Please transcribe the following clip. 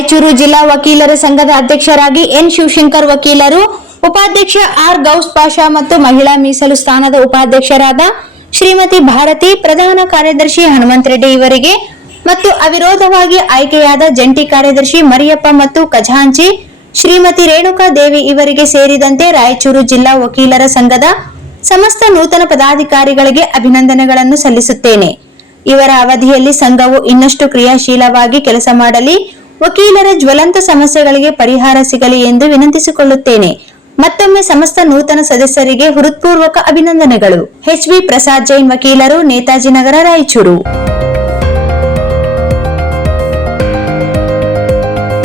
ರಾಯಚೂರು ಜಿಲ್ಲಾ ವಕೀಲರ ಸಂಘದ ಅಧ್ಯಕ್ಷರಾಗಿ ಎನ್ ಶಿವಶಂಕರ್ ವಕೀಲರು, ಉಪಾಧ್ಯಕ್ಷ ಆರ್ ಗೌಸ್ ಪಾಷಾ ಮತ್ತು ಮಹಿಳಾ ಮೀಸಲು ಸ್ಥಾನದ ಉಪಾಧ್ಯಕ್ಷರಾದ ಶ್ರೀಮತಿ ಭಾರತಿ, ಪ್ರಧಾನ ಕಾರ್ಯದರ್ಶಿ ಹನುಮಂತರೆಡ್ಡಿ ಇವರಿಗೆ ಮತ್ತು ಅವಿರೋಧವಾಗಿ ಆಯ್ಕೆಯಾದ ಜಂಟಿ ಕಾರ್ಯದರ್ಶಿ ಮರಿಯಪ್ಪ ಮತ್ತು ಖಜಾಂಚಿ ಶ್ರೀಮತಿ ರೇಣುಕಾ ದೇವಿ ಇವರಿಗೆ ಸೇರಿದಂತೆ ರಾಯಚೂರು ಜಿಲ್ಲಾ ವಕೀಲರ ಸಂಘದ ಸಮಸ್ತ ನೂತನ ಪದಾಧಿಕಾರಿಗಳಿಗೆ ಅಭಿನಂದನೆಗಳನ್ನು ಸಲ್ಲಿಸುತ್ತೇನೆ. ಇವರ ಅವಧಿಯಲ್ಲಿ ಸಂಘವು ಇನ್ನಷ್ಟು ಕ್ರಿಯಾಶೀಲವಾಗಿ ಕೆಲಸ ಮಾಡಲಿ, ವಕೀಲರ ಜ್ವಲಂತ ಸಮಸ್ಯೆಗಳಿಗೆ ಪರಿಹಾರ ಸಿಗಲಿ ಎಂದು ವಿನಂತಿಸಿಕೊಳ್ಳುತ್ತೇನೆ. ಮತ್ತೊಮ್ಮೆ ಸಮಸ್ತ ನೂತನ ಸದಸ್ಯರಿಗೆ ಹೃತ್ಪೂರ್ವಕ ಅಭಿನಂದನೆಗಳು. ಎಚ್ ಬಿ ಪ್ರಸಾದ್ ಜೈನ್ ವಕೀಲರು, ನೇತಾಜಿ ನಗರ, ರಾಯಚೂರು.